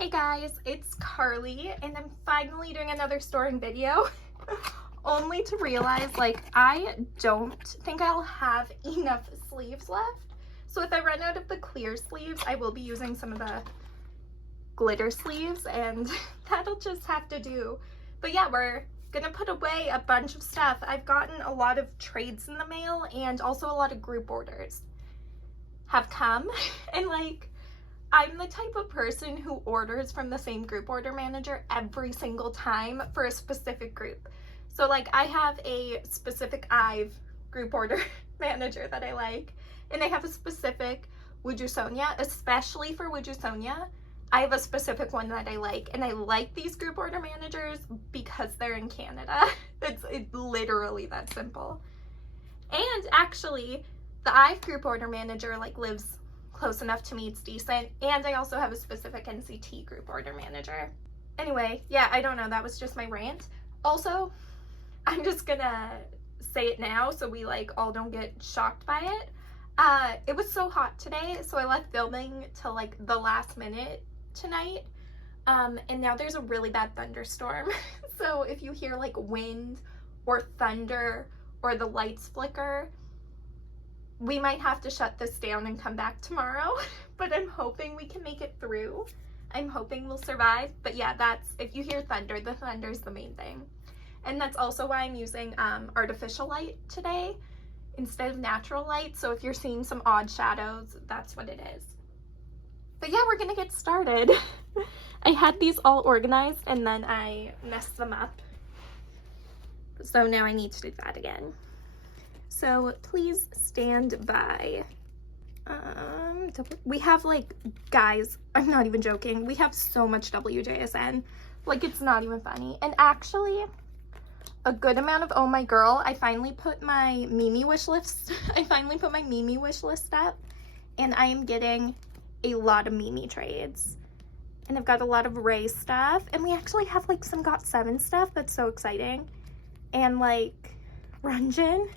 Hey guys, it's Carly and I'm finally doing another storing video only to realize like I don't think I'll have enough sleeves left. So if I run out of the clear sleeves, I will be using some of the glitter sleeves and that'll just have to do. But yeah, we're gonna put away a bunch of stuff. I've gotten a lot of trades in the mail and also a lot of group orders have come and like I'm the type of person who orders from the same group order manager every single time for a specific group. So like I have a specific IVE group order manager that I like, and they have a specific WJSN, especially for WJSN. I have a specific one that I like, and I like these group order managers because they're in Canada. It's literally that simple. And actually, the IVE group order manager like lives close enough to me, it's decent. And I also have a specific NCT group order manager. Anyway, yeah, I don't know, that was just my rant. Also, I'm just gonna say it now so we like all don't get shocked by it. It was so hot today, so I left filming till like the last minute tonight. And now there's a really bad thunderstorm. So if you hear like wind or thunder or the lights flicker, we might have to shut this down and come back tomorrow, but I'm hoping we can make it through. I'm hoping we'll survive. But yeah, that's, if you hear thunder, the thunder's the main thing. And that's also why I'm using artificial light today instead of natural light. So if you're seeing some odd shadows, that's what it is. But yeah, we're gonna get started. I had these all organized and then I messed them up. So now I need to do that again. So please stand by. We have like, guys, I'm not even joking. We have so much WJSN. Like, it's not even funny. And actually, a good amount of Oh My Girl. I finally put my Mimi wish list. I finally put my Mimi wish list up. And I am getting a lot of Mimi trades. And I've got a lot of Ray stuff. And we actually have like some GOT7 stuff. That's so exciting. And like Ranjin,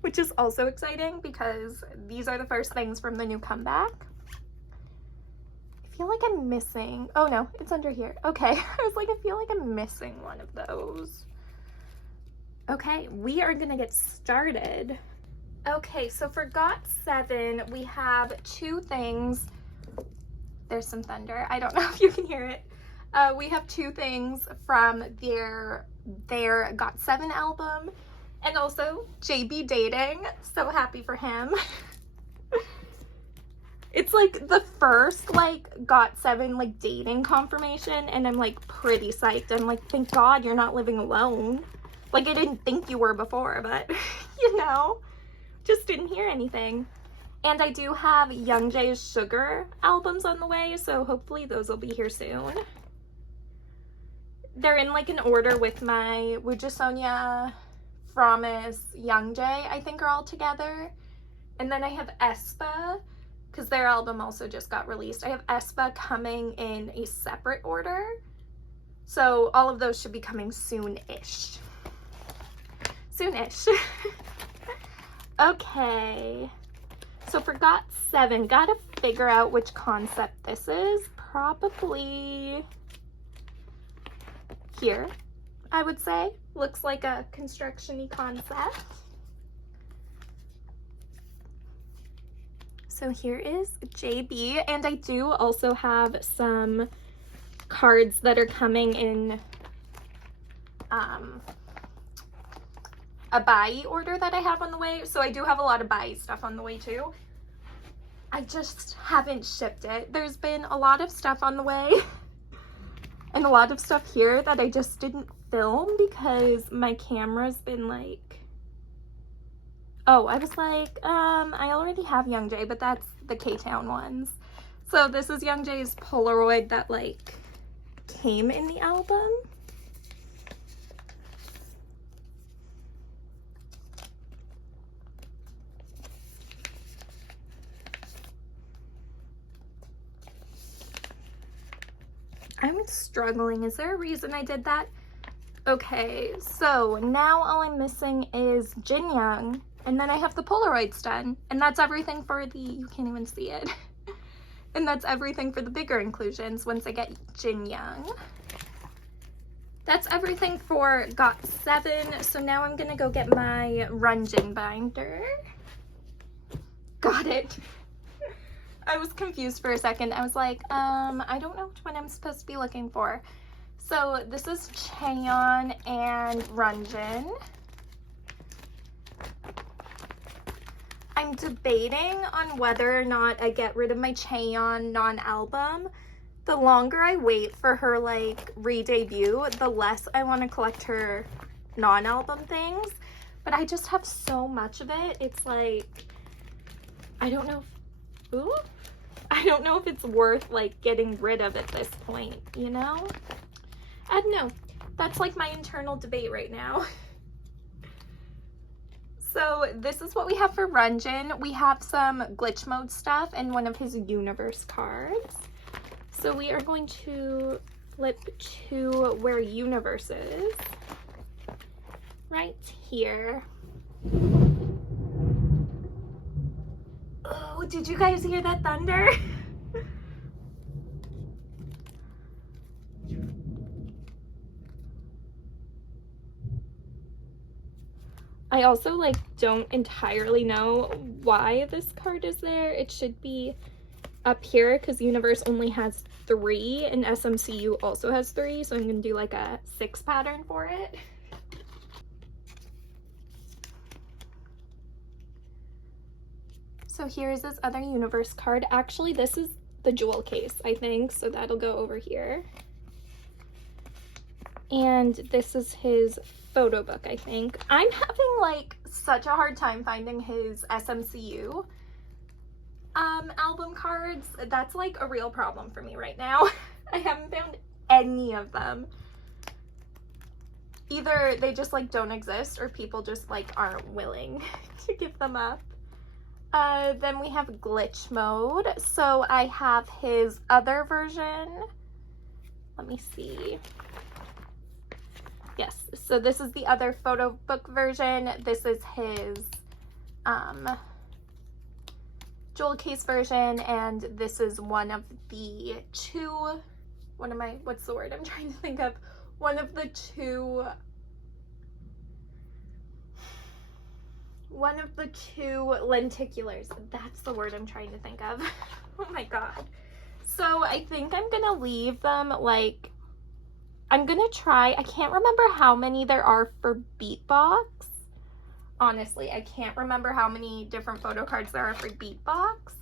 which is also exciting because these are the first things from the new comeback. I feel like I'm missing, oh no, it's under here. Okay, I was like, I feel like I'm missing one of those. Okay, we are gonna get started. Okay, so for GOT7, we have two things. There's some thunder. I don't know if you can hear it. We have two things from their GOT7 album. And also, JB dating. So happy for him. It's like the first like GOT7 like dating confirmation, and I'm like pretty psyched. I'm like, thank God you're not living alone. Like, I didn't think you were before, but you know, just didn't hear anything. And I do have Youngjae's Sugar albums on the way, so hopefully those will be here soon. They're in like an order with my WJSN, Promise, Youngjae, I think are all together. And then I have aespa, because their album also just got released. I have aespa coming in a separate order. So all of those should be coming soon-ish. Soon-ish. Okay. So for GOT7, gotta figure out which concept this is. Probably here, I would say. Looks like a construction-y concept. So here is JB, and I do also have some cards that are coming in a buy order that I have on the way. So I do have a lot of buy stuff on the way too. I just haven't shipped it. There's been a lot of stuff on the way and a lot of stuff here that I just didn't film because my camera's been like, oh, I was like, I already have Youngjae, but that's the K-Town ones. So this is Youngjae's Polaroid that like came in the album. I'm struggling. Is there a reason I did that? Okay, so now all I'm missing is Jin Young, and then I have the Polaroids done, and that's everything for the, you can't even see it. And that's everything for the bigger inclusions once I get Jin Young. That's everything for Got 7. So now I'm gonna go get my Ranjin binder. Got it. I was confused for a second. I was like, I don't know which one I'm supposed to be looking for. So this is Cheon and Ranjin. I'm debating on whether or not I get rid of my Cheon non-album. The longer I wait for her like re-debut, the less I want to collect her non-album things. But I just have so much of it. It's like, I don't know if it's worth like getting rid of at this point, you know? I don't know. That's like my internal debate right now. So this is what we have for Ranjin. We have some glitch mode stuff and one of his universe cards. So we are going to flip to where universe is. Right here. Oh, did you guys hear that thunder? I also like don't entirely know why this card is there. It should be up here because Universe only has 3 and SMCU also has 3, so I'm gonna do like a 6 pattern for it. So here's this other Universe card. Actually, this is the jewel case, I think, so that'll go over here. And this is his photo book, I think. I'm having like such a hard time finding his SMCU album cards. That's like a real problem for me right now. I haven't found any of them. Either they just like don't exist or people just like aren't willing to give them up. Then we have glitch mode. So I have his other version. Let me see. Yes, so this is the other photo book version. This is his jewel case version, and this is one of the two, what's the word I'm trying to think of? One of the two lenticulars. That's the word I'm trying to think of. Oh my god. So I think I'm gonna leave them like, I'm gonna try, I can't remember how many there are for Beatbox. Honestly, I can't remember how many different photo cards there are for Beatbox,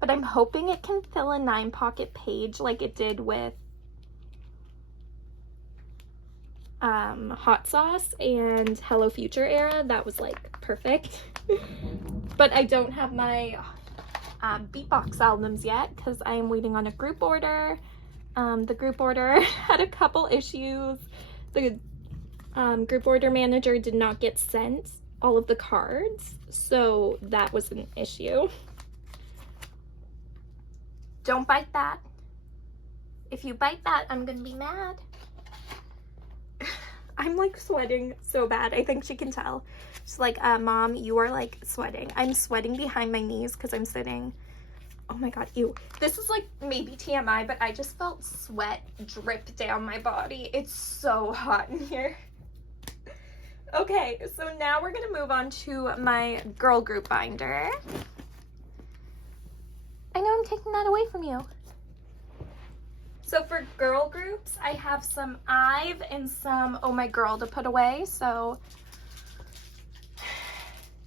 but I'm hoping it can fill a 9-pocket page like it did with Hot Sauce and Hello Future era. That was like perfect. But I don't have my Beatbox albums yet because I am waiting on a group order. The group order had a couple issues. The group order manager did not get sent all of the cards, so that was an issue. Don't bite that. If you bite that, I'm gonna be mad. I'm like sweating so bad. I think she can tell. She's like, Mom, you are like sweating. I'm sweating behind my knees because I'm sitting. Oh my god, ew. This is like maybe TMI, but I just felt sweat drip down my body. It's so hot in here. Okay, so now we're gonna move on to my girl group binder. I know I'm taking that away from you. So for girl groups, I have some IVE and some Oh My Girl to put away, so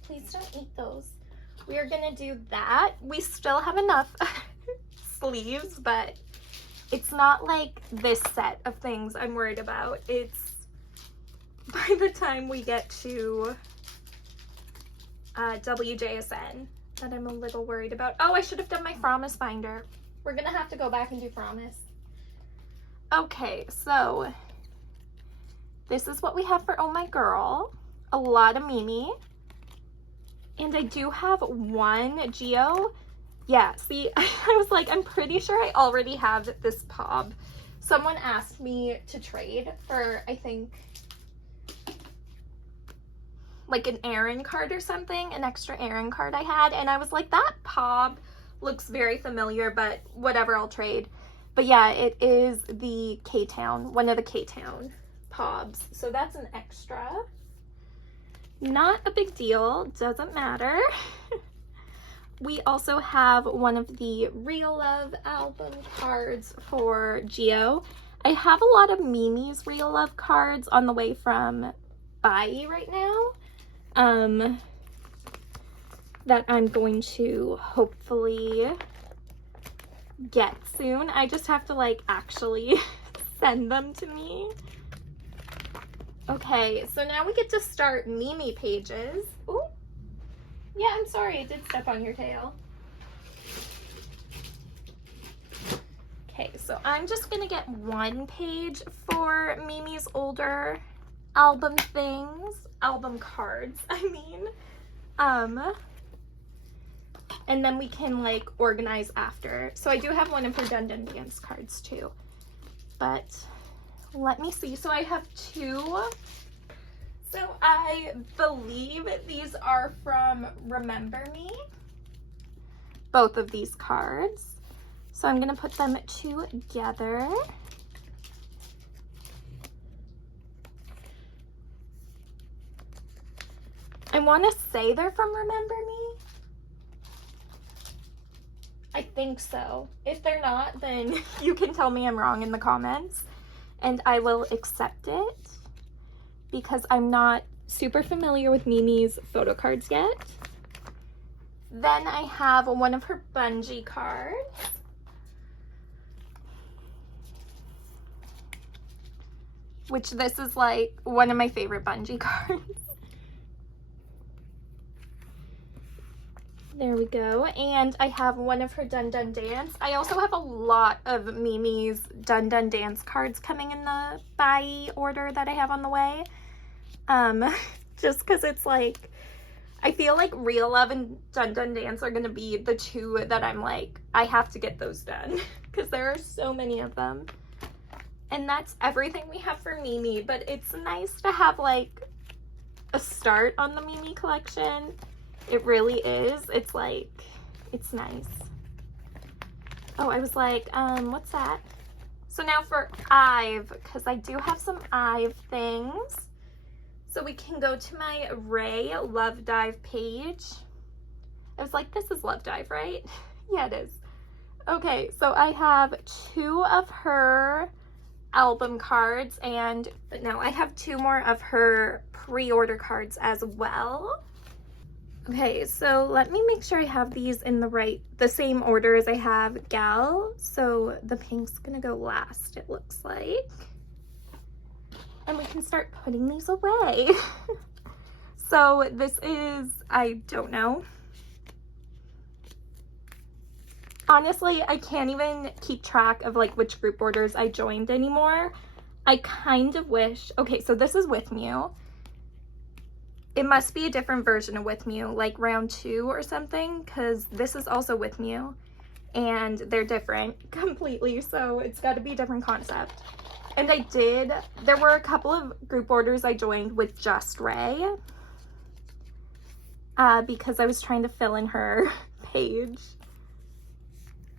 please don't eat those. We are gonna do that. We still have enough sleeves, but it's not like this set of things I'm worried about. It's by the time we get to WJSN that I'm a little worried about. Oh, I should have done my Promise binder. We're gonna have to go back and do Promise. Okay, so this is what we have for Oh My Girl. A lot of Mimi. And I do have one Geo. Yeah, see, I was like, I'm pretty sure I already have this Pob. Someone asked me to trade for, I think, like an Aaron card or something, an extra Aaron card I had. And I was like, that Pob looks very familiar, but whatever, I'll trade. But yeah, it is the K-Town, one of the K-Town Pobs. So that's an extra. Not a big deal, doesn't matter. We also have one of the Real Love album cards for Geo. I have a lot of Mimi's Real Love cards on the way from IVE right now. That I'm going to hopefully get soon. I just have to like actually send them to me. Okay, so now we get to start Mimi pages. Ooh. Yeah, I'm sorry, I did step on your tail. Okay, so I'm just gonna get one page for Mimi's older album things, album cards, I mean. And then we can like organize after. So I do have one of her Dun Dun Dance cards too. But let me see. So I have two. So I believe these are from Remember Me. Both of these cards. So I'm gonna put them together. I want to say they're from Remember Me. I think so. If they're not, then you can tell me I'm wrong in the comments and I will accept it because I'm not super familiar with Mimi's Photocards yet. Then I have one of her Bungee cards. Which this is like one of my favorite Bungee cards. There we go. And I have one of her Dun Dun Dance. I also have a lot of Mimi's Dun Dun Dance cards coming in the buy order that I have on the way. Just because it's like, I feel like Real Love and Dun Dun Dance are going to be the two that I'm like, I have to get those done. Because there are so many of them. And that's everything we have for Mimi. But it's nice to have like a start on the Mimi collection. It really is. It's like, it's nice. Oh, I was like, what's that? So now for IVE, because I do have some IVE things. So we can go to my Ray Love Dive page. I was like, this is Love Dive, right? Yeah, it is. Okay, so I have two of her album cards, and no, I have two more of her pre-order cards as well. Okay, so let me make sure I have these in the same order as I have Gal. So the pink's gonna go last, it looks like. And we can start putting these away. So this is, I don't know. Honestly, I can't even keep track of like which group orders I joined anymore. I kind of wish, okay, so this is With Mew. It must be a different version of With Mew, like round 2 or something, because this is also With Mew, and they're different completely, so it's got to be a different concept. And there were a couple of group orders I joined with just Ray, because I was trying to fill in her page.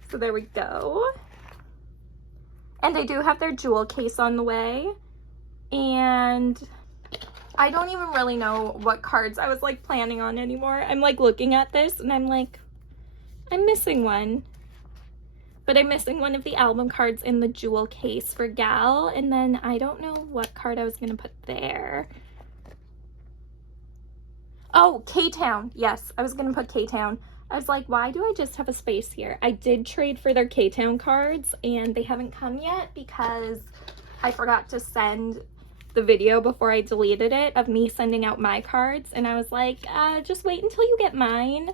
So there we go. And I do have their jewel case on the way, and I don't even really know what cards I was like planning on anymore. I'm like looking at this and I'm like, I'm missing one. But I'm missing one of the album cards in the jewel case for Gal. And then I don't know what card I was going to put there. Oh, K-Town. Yes, I was going to put K-Town. I was like, why do I just have a space here? I did trade for their K-Town cards and they haven't come yet because I forgot to send the video before I deleted it of me sending out my cards, and I was like, just wait until you get mine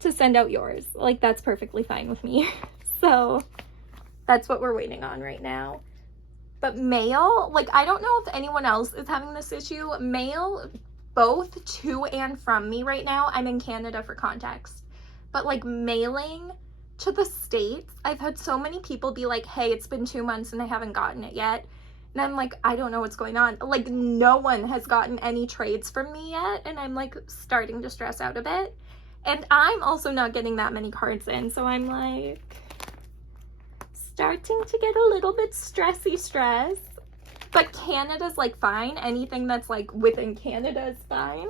to send out yours. Like, that's perfectly fine with me. So that's what we're waiting on right now. But mail, like, I don't know if anyone else is having this issue. Mail, both to and from me right now. I'm in Canada for context. But like mailing to the States, I've had so many people be like, hey, it's been 2 months and I haven't gotten it yet. And I'm like, I don't know what's going on. Like, no one has gotten any trades from me yet. And I'm like starting to stress out a bit. And I'm also not getting that many cards in, so I'm like starting to get a little bit stress. But Canada's like fine. Anything that's like within Canada is fine.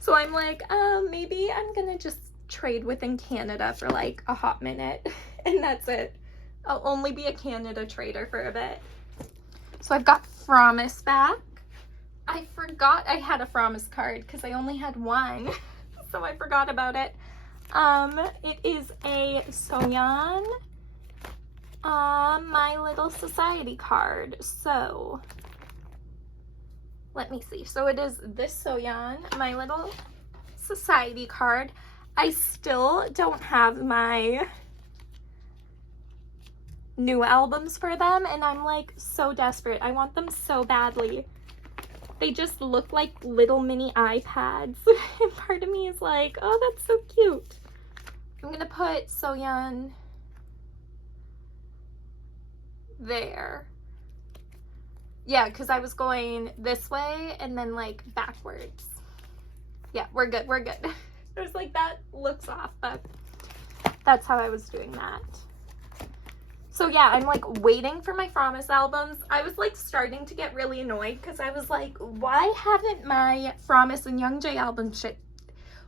So I'm like, maybe I'm gonna just trade within Canada for like a hot minute and that's it. I'll only be a Canada trader for a bit. So I've got Promise back. I forgot I had a Promise card because I only had one. So I forgot about it. It is a Soyeon My Little Society card. So let me see. So it is this Soyeon My Little Society card. I still don't have my new albums for them, and I'm like so desperate. I want them so badly. They just look like little mini iPads. And part of me is like, oh, that's so cute. I'm gonna put Soyeon there. Yeah, because I was going this way and then like backwards. Yeah, we're good, we're good. I was like, that looks off, but that's how I was doing that. So yeah, I'm like waiting for my Promise albums. I was like starting to get really annoyed because I was like, why haven't my Promise and Youngjae album shipped?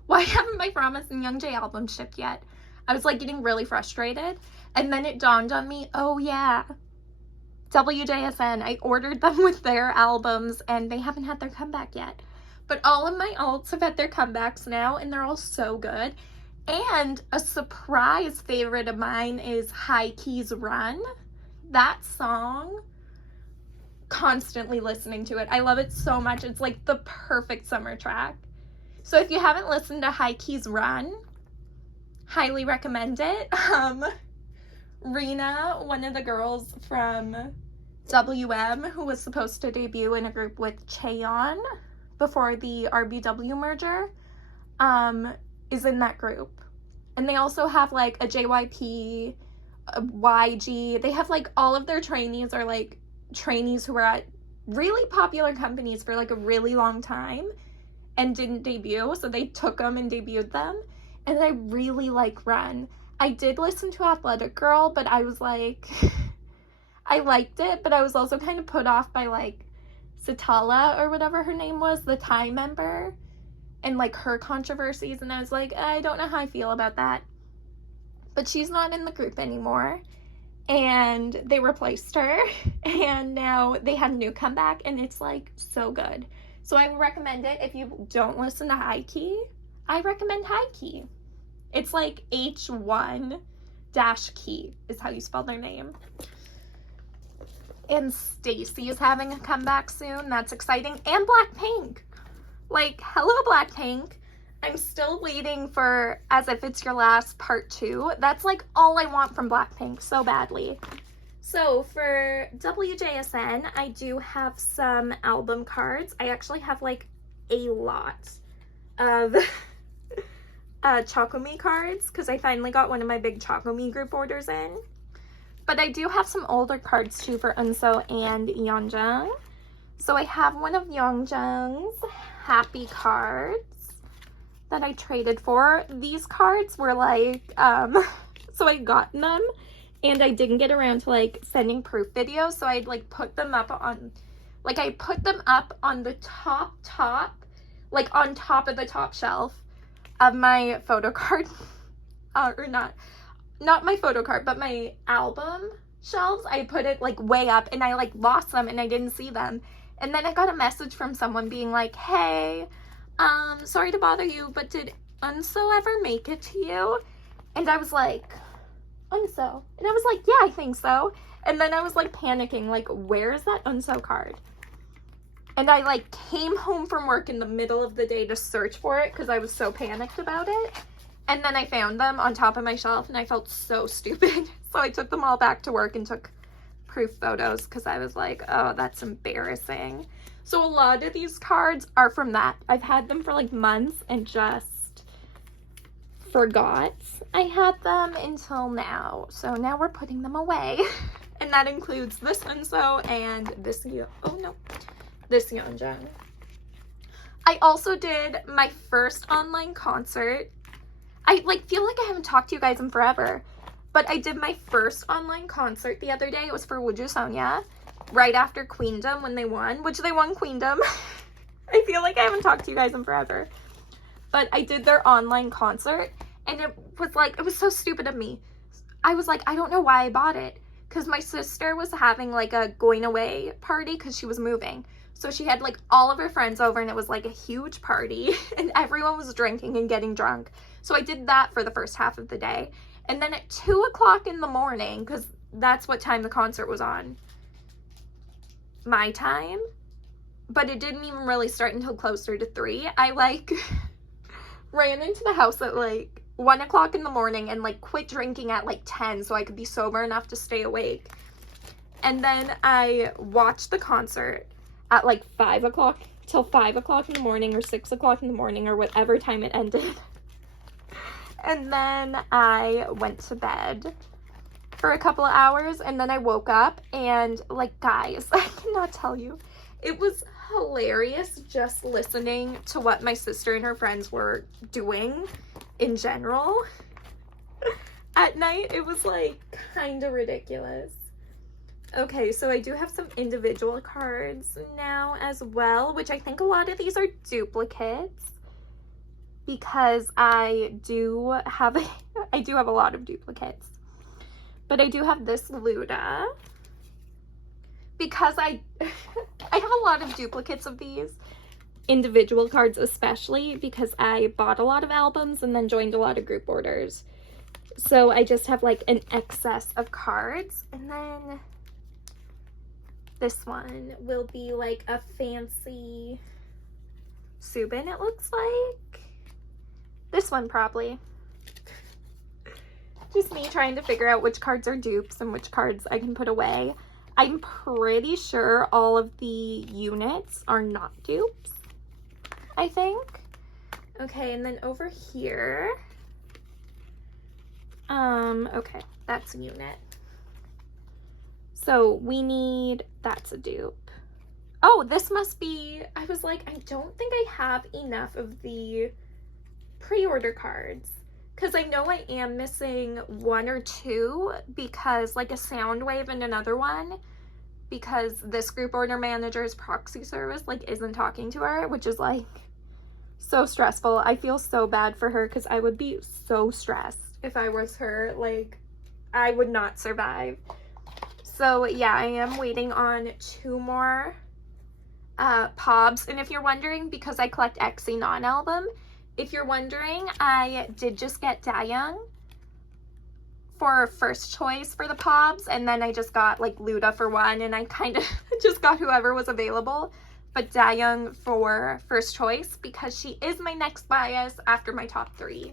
Why haven't my Promise and Youngjae album shipped yet? I was like getting really frustrated. And then it dawned on me, oh yeah, WJSN, I ordered them with their albums and they haven't had their comeback yet. But all of my alts have had their comebacks now and they're all so good. And a surprise favorite of mine is High Key's Run. That song, constantly listening to it. I love it so much. It's like the perfect summer track. So if you haven't listened to High Key's Run, highly recommend it. Rena, one of the girls from WM, who was supposed to debut in a group with Chaeyeon before the RBW merger, is in that group. And they also have like a JYP, a YG. They have like all of their trainees are like trainees who were at really popular companies for like a really long time and didn't debut. So they took them and debuted them. And I really like Run. I did listen to Athletic Girl, but I was like, I liked it, but I was also kind of put off by like Satala or whatever her name was, the Thai member. And like her controversies, and I was like, I don't know how I feel about that. But she's not in the group anymore, and they replaced her, and now they have a new comeback, and it's like so good. So I recommend it. If you don't listen to High Key, I recommend High Key. It's like H1-Key is how you spell their name. And Stacy is having a comeback soon. That's exciting. And Blackpink. Like, hello Blackpink. I'm still waiting for As If It's Your Last Part 2. That's like all I want from Blackpink so badly. So for WJSN, I do have some album cards. I actually have like a lot of Choco Me cards because I finally got one of my big Choco Me group orders in. But I do have some older cards too for Eunso and Yeonjung. So I have one of Yeonjung's Happy cards that I traded for. These cards were like, so I got them and I didn't get around to like sending proof videos. So I'd like put them up on, like I put them up on the top, like on top of the top shelf of my photo card, or not my photo card, but my album shelves. I put it like way up and I like lost them and I didn't see them. And then I got a message from someone being like, hey, sorry to bother you, but did Eunso ever make it to you? And I was like, Eunso? And I was like, yeah, I think so. And then I was like panicking, like, where is that Eunso card? And I like came home from work in the middle of the day to search for it because I was so panicked about it. And then I found them on top of my shelf and I felt so stupid. So I took them all back to work and took proof photos because I was like, oh, that's embarrassing. So a lot of these cards are from that. I've had them for like months and just forgot I had them until now. So now we're putting them away. And that includes this Eunso and this Yeonjung. I also did my first online concert. I like feel like I haven't talked to you guys in forever. But I did my first online concert the other day. It was for WJSN, right after Queendom when they won, which they won Queendom. I feel like I haven't talked to you guys in forever. But I did their online concert, and it was so stupid of me. I was like, I don't know why I bought it. Because my sister was having like a going away party because she was moving. So she had like all of her friends over, and it was like a huge party, and everyone was drinking and getting drunk. So I did that for the first half of the day. And then at 2 o'clock in the morning, because that's what time the concert was on, my time, but it didn't even really start until closer to 3, I like ran into the house at like 1 o'clock in the morning and like quit drinking at like 10 so I could be sober enough to stay awake. And then I watched the concert at like 5 o'clock till 5 o'clock in the morning or 6 o'clock in the morning or whatever time it ended. And then I went to bed for a couple of hours, and then I woke up, and like, guys, I cannot tell you, it was hilarious just listening to what my sister and her friends were doing in general at night. It was like kind of ridiculous. Okay, so I do have some individual cards now as well, which I think a lot of these are duplicates. Because I do have a lot of duplicates. But I do have this Luda. Because I have a lot of duplicates of these individual cards, especially because I bought a lot of albums and then joined a lot of group orders. So I just have like an excess of cards. And then this one will be like a fancy Subin, it looks like. This one probably. Just me trying to figure out which cards are dupes and which cards I can put away. I'm pretty sure all of the units are not dupes, I think. Okay, and then over here. Okay, that's a unit. So we need, that's a dupe. Oh, this must be, I was like, I don't think I have enough of the pre-order cards, because I know I am missing 1 or 2, because like a Soundwave and another one, because this group order manager's proxy service like isn't talking to her, which is like so stressful. I feel so bad for her because I would be so stressed if I was her. Like, I would not survive. So yeah, I am waiting on 2 more POBs. And if you're wondering, because I collect XC non-album, if you're wondering, I did just get Dayoung for first choice for the POBs, and then I just got like Luda for 1, and I kind of just got whoever was available, but Dayoung for first choice because she is my next bias after my top 3.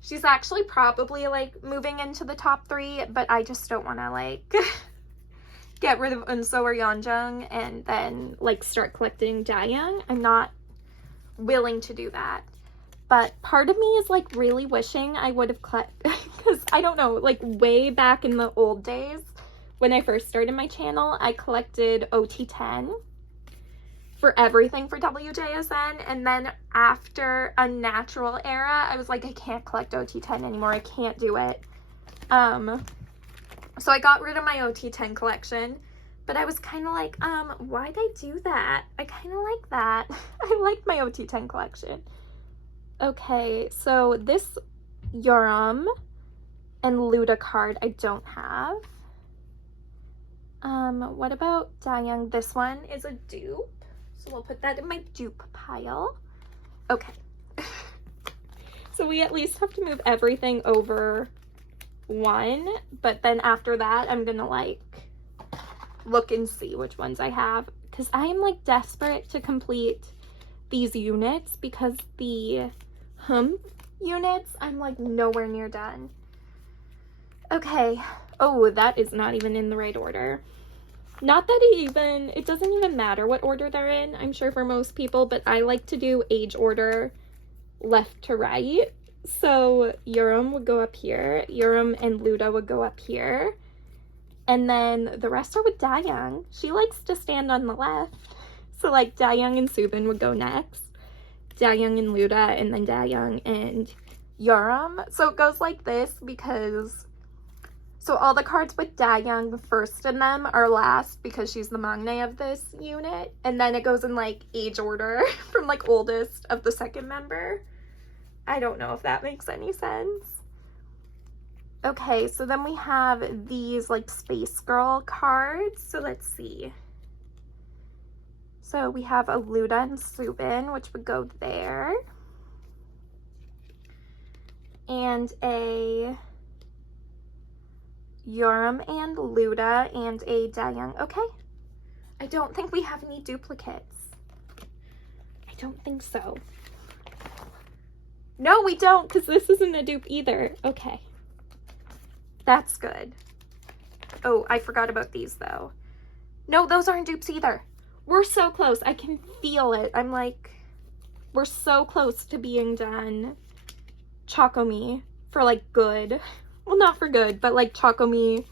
She's actually probably like moving into the top 3, but I just don't want to like get rid of Unso or Yeonjung and then like start collecting Dayoung. I'm not willing to do that. But part of me is like really wishing I would have collected, because I don't know, like way back in the old days when I first started my channel, I collected OT10 for everything for WJSN, and then after a natural era, I was like, I can't collect OT10 anymore, I can't do it. So I got rid of my OT10 collection, but I was kind of like, why'd I do that? I kind of like that. I like my OT10 collection. Okay, so this Yoram and Luda card I don't have. What about Dayoung? This one is a dupe, so we'll put that in my dupe pile. Okay. So we at least have to move everything over 1, but then after that, I'm gonna like look and see which ones I have, because I am like desperate to complete these units, because the units, I'm like nowhere near done. Okay. Oh, that is not even in the right order. Not that it doesn't even matter what order they're in, I'm sure for most people, but I like to do age order left to right. So Yuram would go up here, Yuram and Luda would go up here, and then the rest are with Dayoung. She likes to stand on the left. So like Dayoung and Subin would go next, Dayoung and Luda, and then Dayoung and Yuram. So it goes like this because, so all the cards with Dayoung first in them are last because she's the maknae of this unit. And then it goes in like age order from like oldest of the second member. I don't know if that makes any sense. Okay, so then we have these like Space Girl cards. So let's see. So we have a Luda and Subin, which would go there. And a Yuram and Luda and a Dayoung. Okay. I don't think we have any duplicates. I don't think so. No, we don't, because this isn't a dupe either. Okay. That's good. Oh, I forgot about these, though. No, those aren't dupes either. We're so close. I can feel it. I'm like, we're so close to being done Choco Me for, like, good. Well, not for good, but, like, Choco Me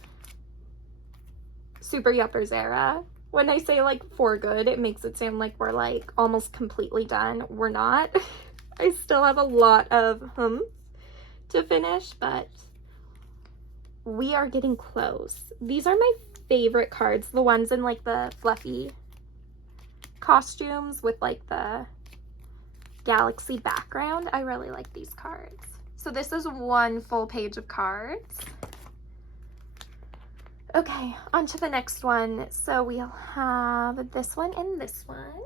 Super Yuppers era. When I say, like, for good, it makes it sound like we're, like, almost completely done. We're not. I still have a lot of to finish, but we are getting close. These are my favorite cards. The ones in, like, the fluffy costumes with, like, the galaxy background. I really like these cards. So this is one full page of cards. Okay, on to the next one. So we'll have this one and this one.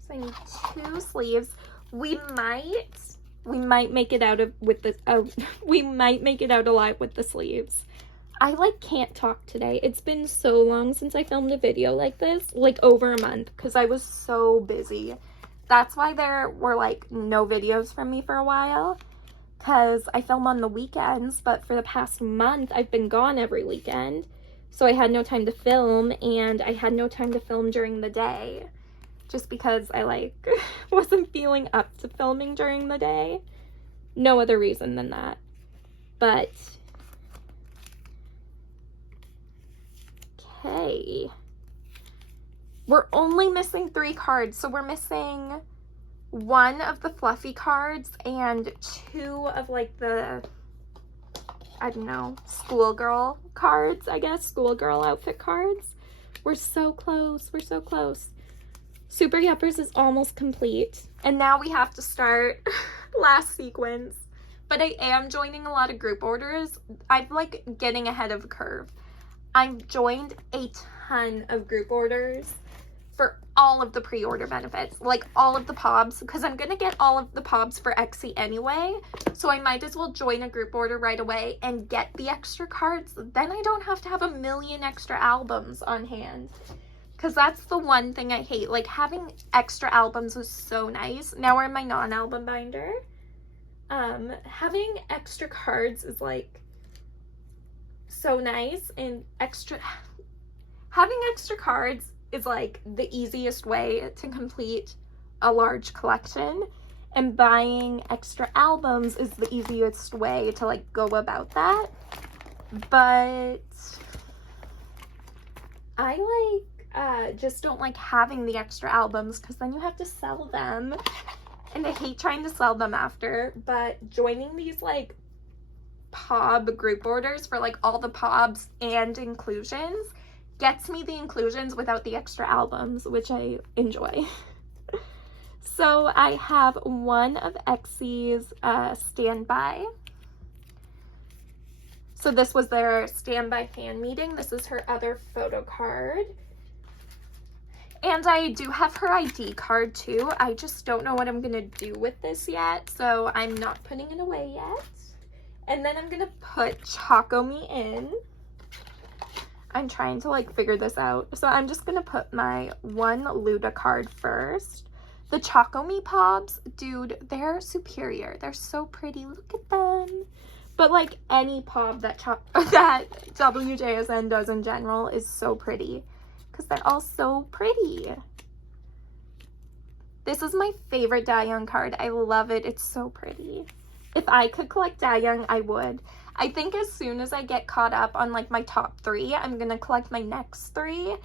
So I need 2 sleeves. We might make it out with the we might make it out alive with the sleeves. I like can't talk today. It's been so long since I filmed a video like this, like over a month, because I was so busy. That's why there were like no videos from me for a while, because I film on the weekends, but for the past month I've been gone every weekend, so I had no time to film, and I had no time to film during the day, just because I like wasn't feeling up to filming during the day. No other reason than that. But okay, we're only missing 3 cards, so we're missing 1 of the fluffy cards and 2 of like the, I don't know, schoolgirl cards, I guess, schoolgirl outfit cards. We're so close. We're so close. Super Yuppers is almost complete, and now we have to start last sequence. But I am joining a lot of group orders. I'm like getting ahead of the curve. I've joined a ton of group orders for all of the pre-order benefits, like all of the POBs, because I'm gonna get all of the POBs for XC anyway, so I might as well join a group order right away and get the extra cards. Then I don't have to have a million extra albums on hand, because that's the one thing I hate. Like, having extra albums is so nice. Now we're in my non-album binder. Having extra cards is like so nice, and having extra cards is like the easiest way to complete a large collection, and buying extra albums is the easiest way to like go about that. But I like just don't like having the extra albums, because then you have to sell them, and I hate trying to sell them after. But joining these like POB group orders for like all the POBs and inclusions gets me the inclusions without the extra albums, which I enjoy. So I have 1 of XC's standby. So this was their standby fan meeting. This is her other photo card. And I do have her ID card too. I just don't know what I'm gonna do with this yet, so I'm not putting it away yet. And then I'm gonna put Choco Me in. I'm trying to like figure this out. So I'm just gonna put my 1 Luda card first. The Choco Me POBs, dude, they're superior. They're so pretty. Look at them. But like any POB that WJSN does in general is so pretty, because they're all so pretty. This is my favorite Dayoung card. I love it. It's so pretty. If I could collect Dayoung, I would. I think as soon as I get caught up on like my top 3, I'm gonna collect my next 3,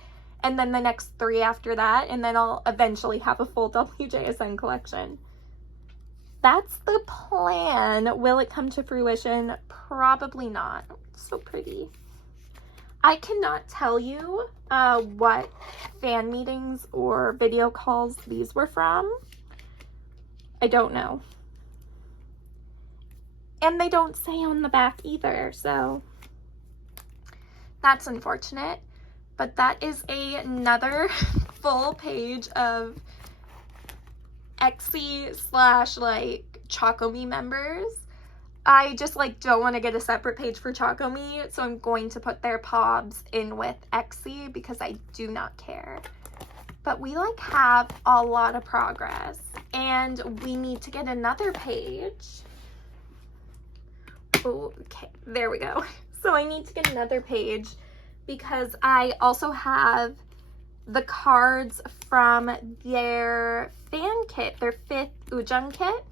and then the next 3 after that, and then I'll eventually have a full WJSN collection. That's the plan. Will it come to fruition? Probably not. It's so pretty. I cannot tell you what fan meetings or video calls these were from. I don't know. And they don't say on the back either, so that's unfortunate. But that is another full page of Etsy / like Choco Me members. I just like don't want to get a separate page for Choco Me, so I'm going to put their pobs in with Etsy because I do not care. But we like have a lot of progress, and we need to get another page. Okay, there we go. So I need to get another page because I also have the cards from their fan kit, their 5th Ujung kit,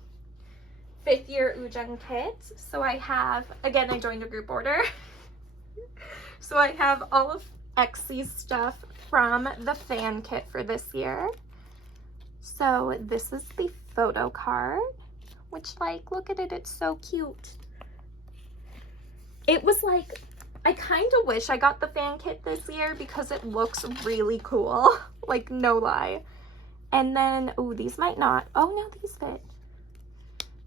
5th year Ujung kit. So I have, again, I joined a group order. So I have all of Xy's stuff from the fan kit for this year. So this is the photo card, which, like, look at it, it's so cute. It was like, I kind of wish I got the fan kit this year because it looks really cool. Like, no lie. And then, oh, these might not. Oh, no, these fit.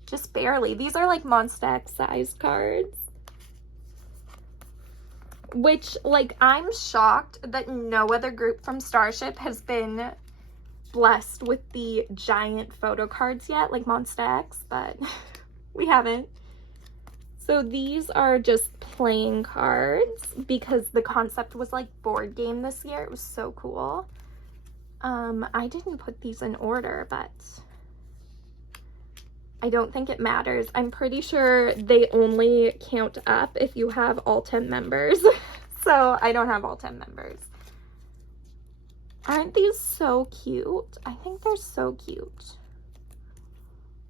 Just barely. These are like Monster X size cards. Which, like, I'm shocked that no other group from Starship has been blessed with the giant photo cards yet, like Monster X, but we haven't. So these are just playing cards because the concept was like board game this year. It was so cool. I didn't put these in order, but I don't think it matters. I'm pretty sure they only count up if you have all 10 members. So I don't have all 10 members. Aren't these so cute? I think they're so cute.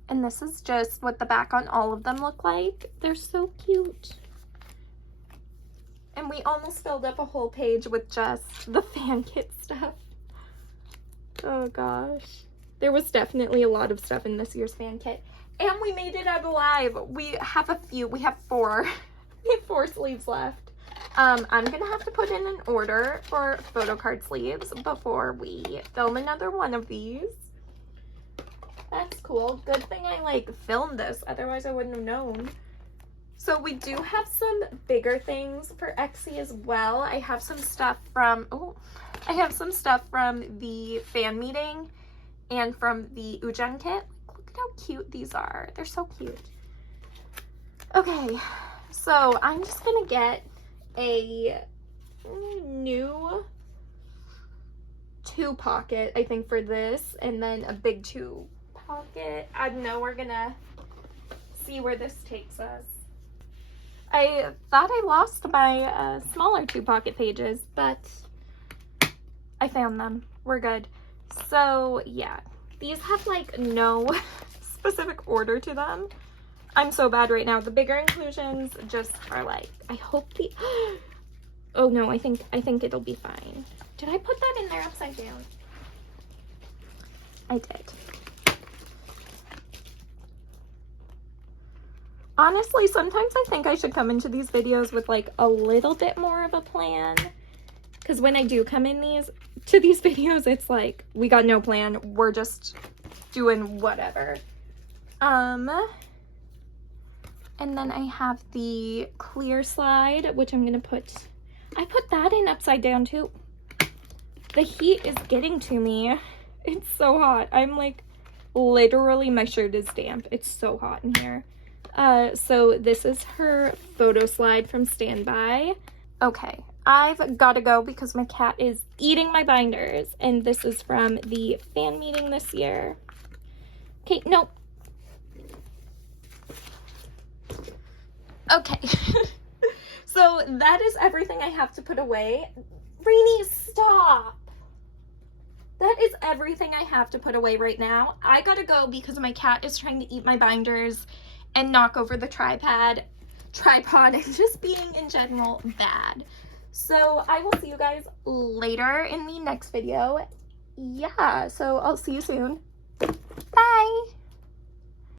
And this is just what the back on all of them look like. They're so cute. And we almost filled up a whole page with just the fan kit stuff. Oh gosh. There was definitely a lot of stuff in this year's fan kit. And we made it out alive. We have a few. We have 4. We have 4 sleeves left. I'm going to have to put in an order for photo card sleeves before we film another one of these. That's cool. Good thing I like filmed this, otherwise I wouldn't have known. So we do have some bigger things for Etsy as well. I have some stuff from the fan meeting and from the Ujung kit. Look at how cute these are. They're so cute. Okay, so I'm just gonna get a new 2 pocket, I think, for this, and then a big 2 pocket. I don't know, we're gonna see where this takes us. I thought I lost my smaller 2 pocket pages, but I found them. We're good. So yeah, these have like no specific order to them. I'm so bad right now. The bigger inclusions just are like, I hope the oh no, I think it'll be fine. Did I put that in there upside down? I did. Honestly, sometimes I think I should come into these videos with like a little bit more of a plan, because when I do come in to these videos, it's like we got no plan, we're just doing whatever. And then I have the clear slide, which I'm gonna I put that in upside down too. The heat is getting to me. It's so hot. I'm like, literally my shirt is damp. It's so hot in here. So this is her photo slide from Standby. Okay, I've got to go because my cat is eating my binders, and this is from the fan meeting this year. Okay, nope. Okay, so that is everything I have to put away. Rini, stop! That is everything I have to put away right now. I gotta go because my cat is trying to eat my binders and knock over the tripod and just being in general bad. So I will see you guys later in the next video. Yeah, so I'll see you soon. Bye!